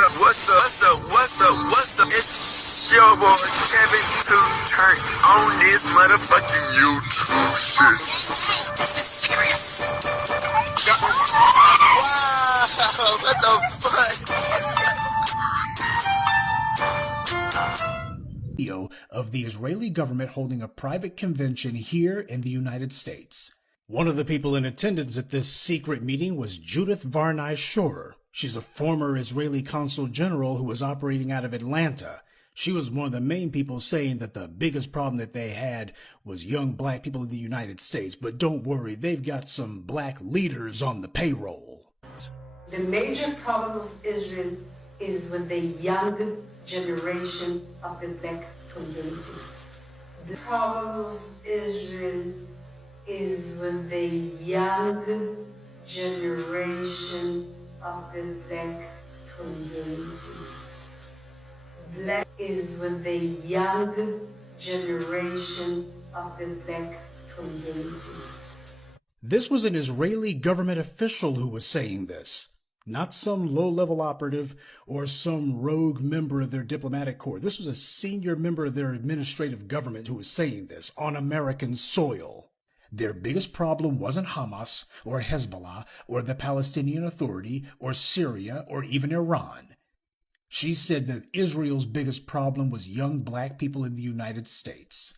What's up? It's your boy Kevin to turn on this motherfucking YouTube shit. This is serious. Wow, what the fuck? Video of the Israeli government holding a private convention here in the United States. One of the people in attendance at this secret meeting was Judith Varney Shorer. She's a former Israeli consul general who was operating out of Atlanta. She was one of the main people saying that the biggest problem that they had was young black people in the United States. But don't worry, they've got some black leaders on the payroll. The major problem of Israel is with the young generation of the black community. The problem of Israel is with the young generation of the black community. Black is with the young generation of the black community. This was an Israeli government official who was saying this, not some low-level operative or some rogue member of their diplomatic corps. This was a senior member of their administrative government who was saying this on American soil. Their biggest problem wasn't Hamas or Hezbollah or the Palestinian Authority or Syria or even Iran. She said that Israel's biggest problem was young black people in the United States.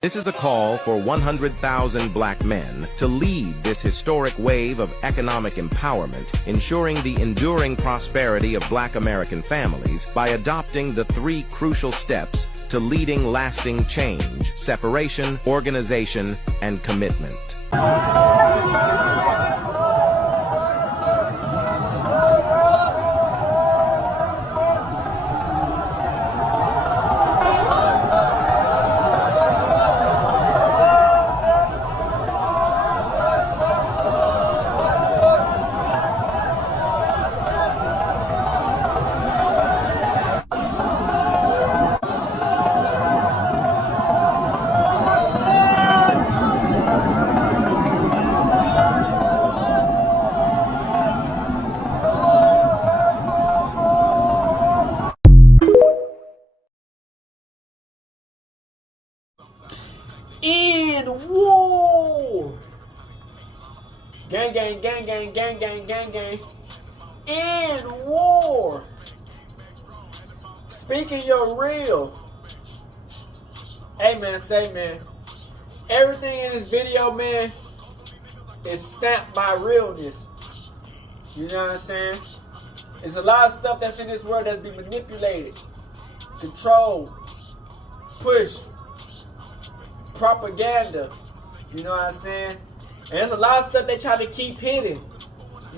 This is a call for 100,000 black men to lead this historic wave of economic empowerment, ensuring the enduring prosperity of black American families by adopting the 3 crucial steps to leading lasting change: separation, organization, and commitment. In war! Gang, gang, gang, gang, gang, gang, gang, gang. In war! Speaking your real. Hey man, say man, everything in this video, man, is stamped by realness. You know what I'm saying? There's a lot of stuff that's in this world that's been manipulated, controlled, pushed, propaganda, you know what I'm saying? And there's a lot of stuff they try to keep hidden,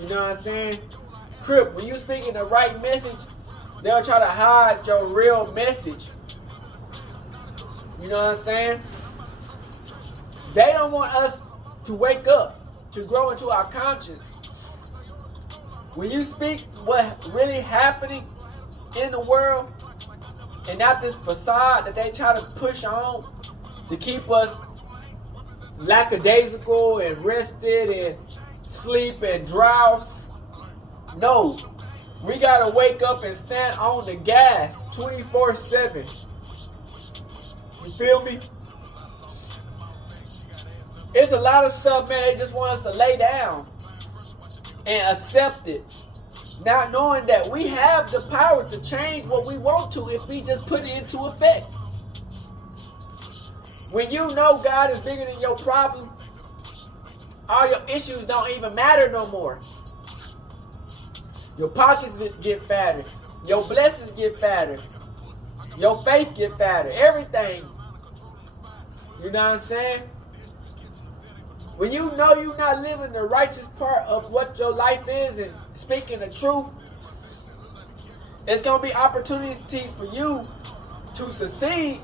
you know what I'm saying? Crip, when you speaking the right message, they'll try to hide your real message. You know what I'm saying? They don't want us to wake up, to grow into our conscience. When you speak what's really happening in the world, and not this facade that they try to push on to keep us lackadaisical and rested and sleep and drowse. No, we gotta wake up and stand on the gas 24/7. You feel me? It's a lot of stuff, man, they just want us to lay down and accept it. Not knowing that we have the power to change what we want to if we just put it into effect. When you know God is bigger than your problem, all your issues don't even matter no more. Your pockets get fatter. Your blessings get fatter. Your faith get fatter. Everything. You know what I'm saying? When you know you're not living the righteous part of what your life is and speaking the truth, it's going to be opportunities for you to succeed,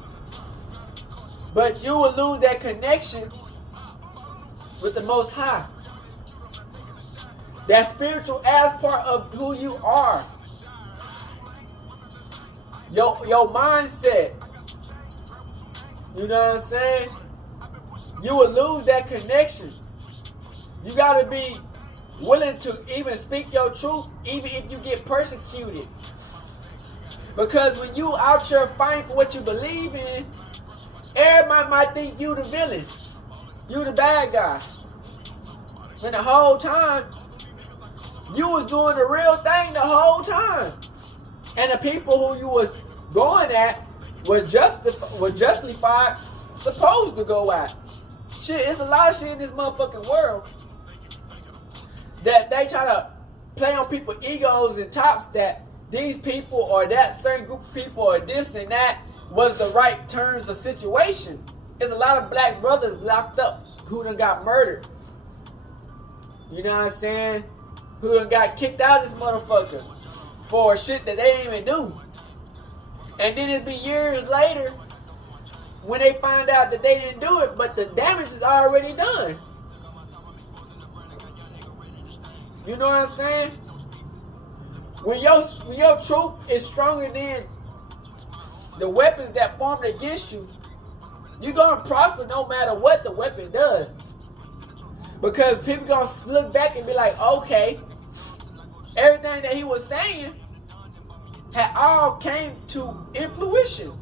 but you will lose that connection with the Most High. That spiritual ass part of who you are. Your mindset. You know what I'm saying? You will lose that connection. You got to be willing to even speak your truth, even if you get persecuted. Because when you out here fighting for what you believe in, everybody might think you the villain. You the bad guy. When the whole time, you was doing the real thing the whole time. And the people who you was going at was justified, supposed to go at. Shit, it's a lot of shit in this motherfucking world that they try to play on people's egos and tops that these people or that certain group of people or this and that was the right terms of situation. There's a lot of black brothers locked up who done got murdered. You know what I'm saying? Who done got kicked out of this motherfucker for shit that they didn't even do. And then it'd be years later when they find out that they didn't do it, but the damage is already done. You know what I'm saying? When your truth is stronger than the weapons that formed against you, you're going to prosper no matter what the weapon does. Because people going to look back and be like, okay, everything that he was saying had all came to fruition.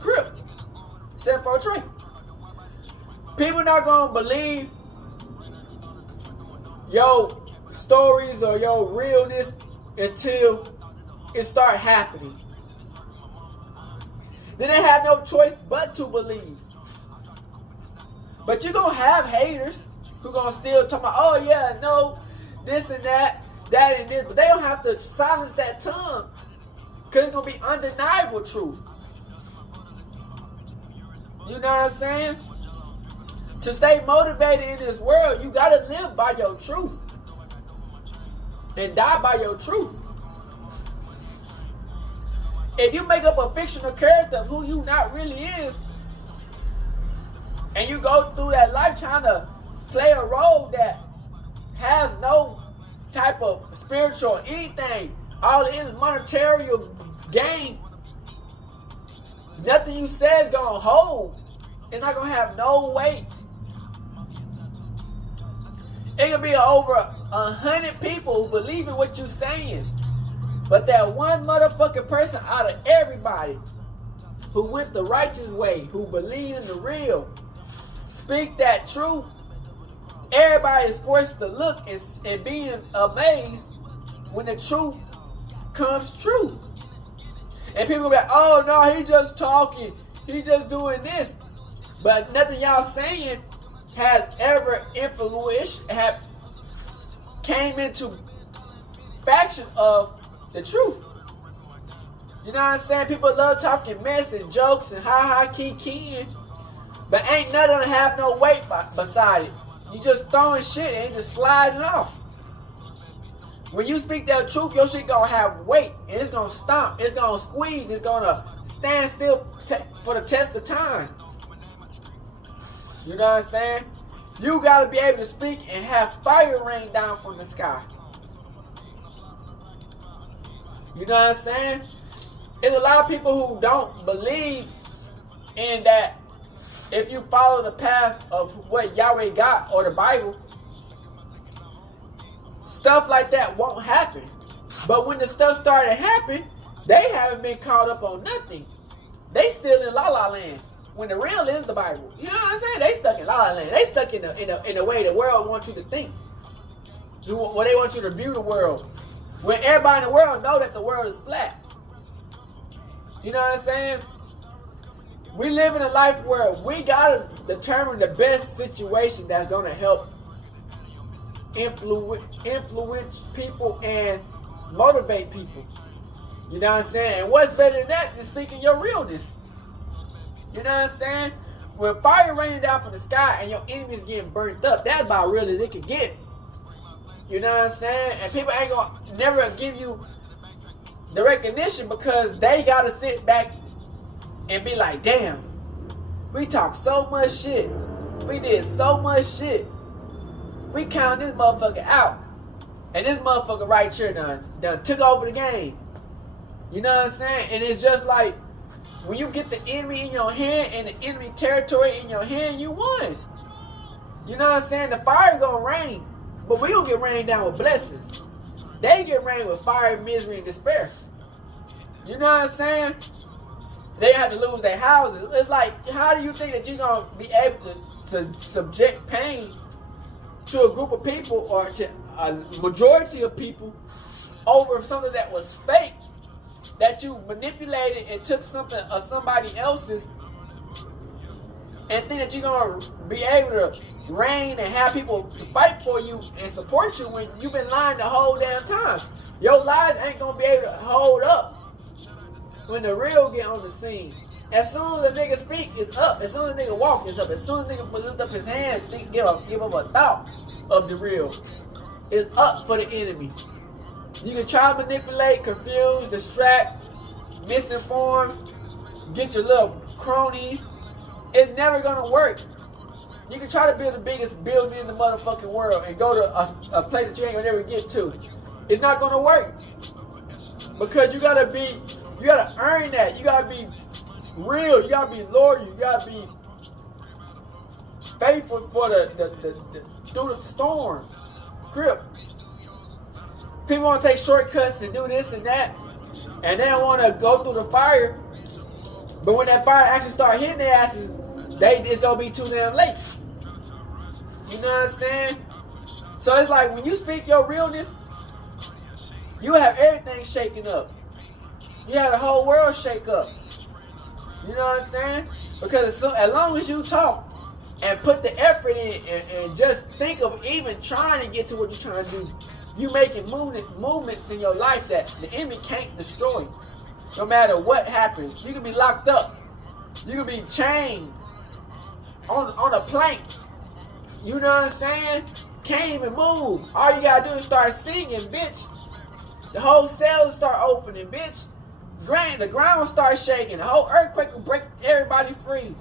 Crip. 743. People not going to believe your stories or your realness until it start happening. Then they have no choice but to believe. But you're going to have haters who going to still talk about, oh yeah, no, this and that and this. But they don't have to silence that tongue because it's going to be undeniable truth. You know what I'm saying? To stay motivated in this world, you got to live by your truth. And die by your truth. If you make up a fictional character of who you not really is, and you go through that life trying to play a role that has no type of spiritual anything, all it is monetary gain, nothing you say is gonna hold. It's not gonna have no weight. It could be over 100 people who believe in what you're saying. But that one motherfucking person out of everybody who went the righteous way, who believe in the real, speak that truth, everybody is forced to look and be amazed when the truth comes true. And people be like, oh no, he just talking, he just doing this. But nothing y'all saying has ever influenced, came into faction of the truth. You know what I'm saying? People love talking mess and jokes and ha-ha kikiing, but ain't nothing have no weight beside it. You just throwing shit and just sliding off. When you speak that truth, your shit gonna have weight and it's gonna stomp, it's gonna squeeze, it's gonna stand still for the test of time. You know what I'm saying? You gotta be able to speak and have fire rain down from the sky. You know what I'm saying? There's a lot of people who don't believe in that if you follow the path of what Yahweh got or the Bible, stuff like that won't happen. But when the stuff started happening, they haven't been caught up on nothing. They still in La La Land. When the real is the Bible. You know what I'm saying? They stuck in La La Land. They stuck in the way the world wants you to think. Where they want you to view the world. When everybody in the world know that the world is flat. You know what I'm saying? We live in a life where we gotta determine the best situation that's gonna help influence people and motivate people. You know what I'm saying? And what's better than that than speaking your realness? You know what I'm saying? When fire raining down from the sky and your enemy's getting burnt up, that's about real as it can get. You know what I'm saying? And people ain't gonna never give you the recognition because they gotta sit back and be like, damn, we talked so much shit. We did so much shit. We count this motherfucker out. And this motherfucker right here done took over the game. You know what I'm saying? And it's just like, when you get the enemy in your hand and the enemy territory in your hand, you won. You know what I'm saying? The fire gonna rain, but we gonna get rained down with blessings. They get rained with fire, misery, and despair. You know what I'm saying? They have to lose their houses. It's like, how do you think that you're gonna be able to subject pain to a group of people or to a majority of people over something that was fake? That you manipulated and took something of somebody else's and think that you're going to be able to reign and have people to fight for you and support you when you've been lying the whole damn time. Your lies ain't going to be able to hold up when the real get on the scene. As soon as a nigga speak, it's up. As soon as a nigga walk, it's up. As soon as a nigga lift up his hand, give him a thought of the real, it's up for the enemy. You can try to manipulate, confuse, distract, misinform, get your little cronies. It's never gonna work. You can try to build the biggest building in the motherfucking world and go to a place that you ain't gonna never get to. It's not gonna work. Because you gotta earn that. You gotta be real. You gotta be loyal. You gotta be faithful for through the storm. Grip. People want to take shortcuts and do this and that, and they don't want to go through the fire. But when that fire actually start hitting their asses, it's gonna be too damn late. You know what I'm saying? So it's like when you speak your realness, you have everything shaken up. You have the whole world shake up. You know what I'm saying? Because as long as you talk and put the effort in and just think of even trying to get to what you're trying to do, you making movements in your life that the enemy can't destroy. No matter what happens, you can be locked up. You can be chained on a plank. You know what I'm saying? Can't even move. All you gotta do is start singing, bitch. The whole cells start opening, bitch. The ground starts shaking. The whole earthquake will break everybody free.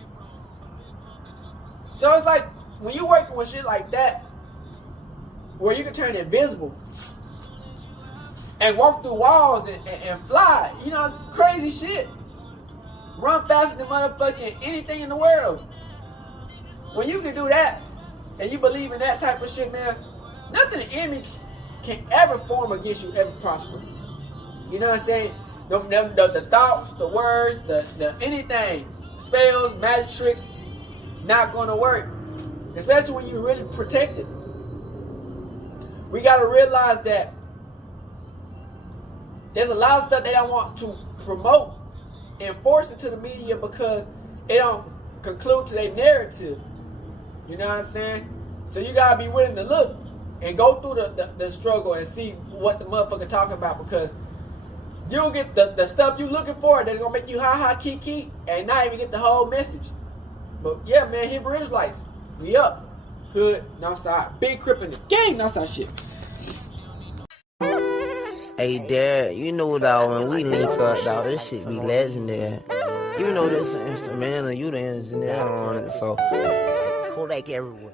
So it's like when you working with shit like that, where you can turn invisible and walk through walls and fly. You know, it's crazy shit. Run faster than motherfucking anything in the world. When you can do that, and you believe in that type of shit, man, nothing the enemy can ever form against you ever prosper. You know what I'm saying? The thoughts, the words, the anything, spells, magic tricks, not gonna work. Especially when you're really protected. We gotta realize that there's a lot of stuff they don't want to promote and force it to the media because it don't conclude to their narrative. You know what I'm saying? So you gotta be willing to look and go through the struggle and see what the motherfucker talking about, because you'll get the stuff you looking for that's gonna make you ha kiki and not even get the whole message. But yeah, man, Hebrew Israelites, we up. Hood, Northside, big crip in the game, Northside shit. Hey, Dad, you know, dog, when we link up, dog, this shit be legendary. You know this instrumental, you the engineer on it, so Kodak everywhere.